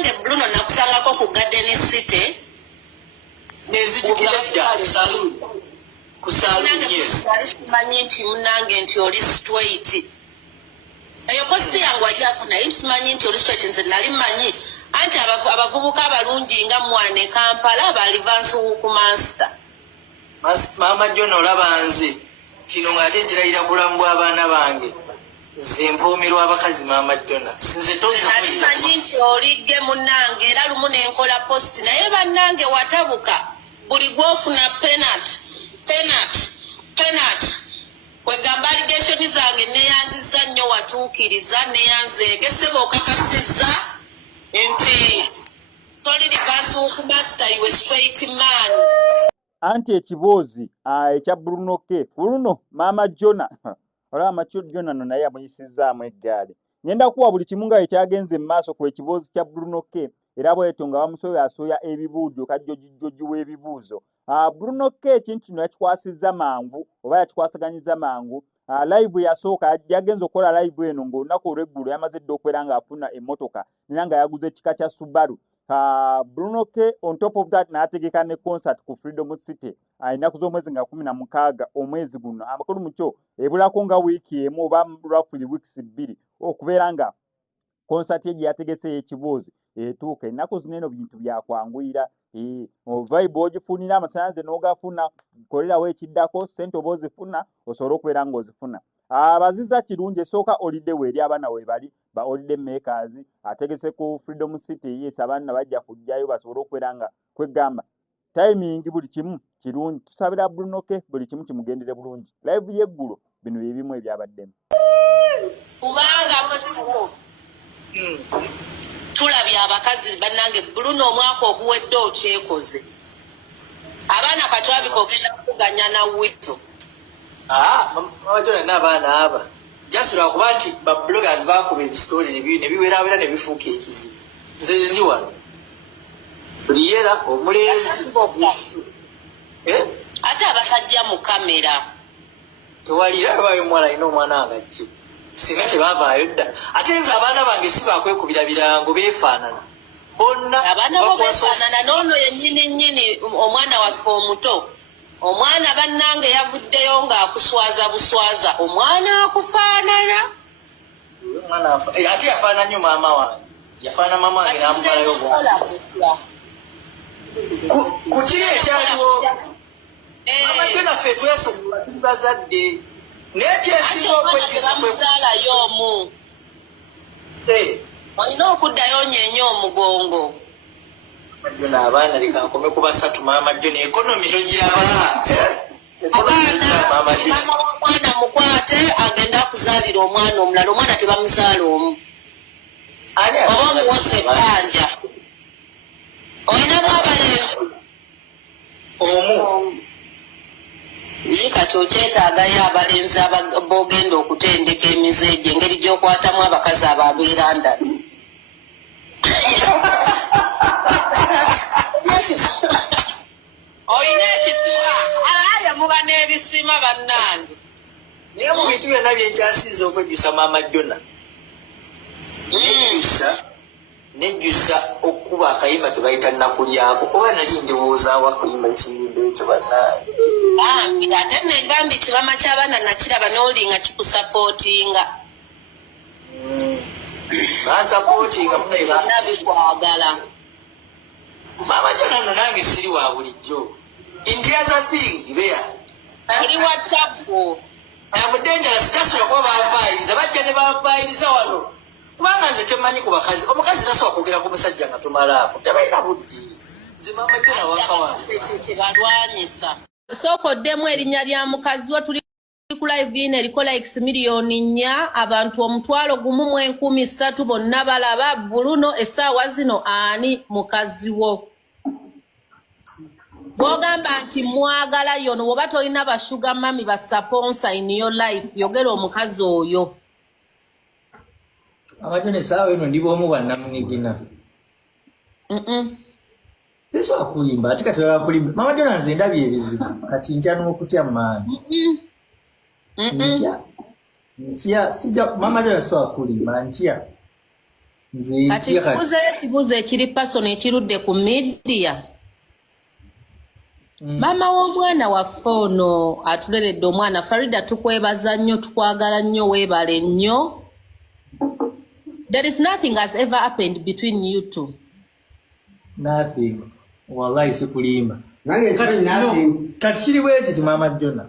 Munange Bruno nakusangako ku Garden City. Nezijukira saluni. Ku saluni yes. Manyi nti munange nti oli straight. Eyo posti yangu ajako na imsimanyi nti oli straight nze nali manyi. Anti abavubuka abalungi nga mwane Kampala bali bansu ku master. Mama John olaba nze kino ngate njirayira bulamu abaana bange. Zemvumirwa abakazi Mama John. Sinze toza manyi nti oligge munange era lumu nenkola posti naye bannange watabuka buli gwofuna penat. Kwegamba allegation zange neyanziza nnyo watuukiriza neyanzeegese bokakasizza nti toli libansu ku master you a straight man. Anti ekiboozi ekya Bruno K kuno Mama Jona olaba Macho Jona no naye amuyisizaamu eggaali. Ngenda kuwa buli kimu nga ekyagenze mu maaso ku ekiboozi kya Bruno K era bw'etyo nga bamusoyasooya ebibuujo kajjoji w'ebibuuzo. Bruno K ekintu kino yakikwasizza mangu oba yakikwasaganyiza mangu. Live yasooka yagenze okukola live eno ng'olunaku olw'eggulo yamaze dda okubeera ng'afuna emmotoka era nga yaguze ekika kya Subaru. Bruno K on top of that n'ategeka ne concert ku Freedom City ennaku z'omwezi nga 16 omwezi guno amakulu mukyo ebulako nga wiiki emu oba roughly weeks 2 okubeera nga concert ye yategese ekiboozi etuuka ennaku zino eno bintu byakwanguyira vibe ogifunira amasanze n'ogafuna kolerawo ekiddako sente oba ozifuna osobola okubeera ng'ozifuna. Abaziza kirungi esooka oliddewo eri abaana we bali ba holiday makers ategese ku Freedom City yes abaana bajja kujjayo basobole okubeera nga kwegamba timing buli kimu kirungi. Tusabira Bruno K buli kimu kimugendere bulungi. Live y'eggulo bino bye bimu ebyabaddemu kubanga tulabye abakazi bannange Bruno omwaka oguwedde okyekoze abaana katwabika ogenda kuganya na wito. Mama n'abaana aba jasura kuba nti ba bloggers bakuba ebistory ne biwera ne bifuuka ekizibu. Nze ndi wano Briera omulezi ate abakajja mu kamera tewalira abayo mwala alina omwana ngajje singa tebavaayo dda ate nze abaana bange si bakwekubira birango beefaanana bonna abaana bo beefaanana n'ono yennyini omwana waffe omuto. Omwana bannange yavuddeyo ng'akuswaza buswaza omwana akufaanana. Ate yafaana nnyo maama wange yafaana maama wange n'amumalayo ku kiri ekyaliwo. Mama Jona ffe twesonyiwa tuli bazadde naye kyesinga okwejjusa bamuzaalayo omu olina okuddayo nyeenya omugongo. Jona abaana leka nkome ku basatu Mama Jona ekonomi togiraba. Mama w'omwana mukwate agenda kuzaalira omwana omulala omwana tebamuzaala omu oba omuwoza ebbanja olinamu abalenzi omu naye kati okyetaagayo abalenzi b'ogenda okutendeka emizeegye engeri gy'okwatamu abakazi ababeeranda. Olina ekisima aya muba n'ebisima bannange naye mu bintu byonna byenkyasiza okwejjusa Mama Jona nejjusa okuba akayimba kebayita nakulyako oba nali ndiwoozaawo akayimba ekiyimba ekyo bannange bambi ate negambye kibama ky'abaana nakiraba n'olinga kikusapootinga bansapootinga munabikwagala. Mama Jona no nange siri wa bulijjo indiaza thing there oli watabu amudendera sitasula kuba bampaayiriza bajja ne bampaayiriza wano kubanga nze temanyi ku bakazi omukazi tasobola kwogera ku musajja nga tumalaako tebalina buddi nze Mama Jona tebalwanyisa. Sookoddemu erinnya lya mukazi we tuli ku live ino eriko likes miliyoni 4 abantu 1,300 bonna balaba. Bruno essaawa zino ani mukazi wo bw'ogamba nti mwagala yono woba tolina bashuga mami basaponsa in your life yogera omukazi oyo. Mama Jona essaawa eno ndi bw'omu bannamunigina tesobola kulimba ate kati oyola kulimba. Mama Jona nze ndabye ebizibu kati ntya n'okutya maani ntya sijja Mama Jona sobola kulimba ntya Kati kibuuzo ekiri pasono ekirudde ku media. Mama w'omwana waffe ono atuleredde omwana Farida tukwebaza nnyo tukwagala nnyo weebale nnyo. There is nothing has ever happened between you two. Nothing. Wallahi sikulimba. Kati kiri bwekiti Mama Jona.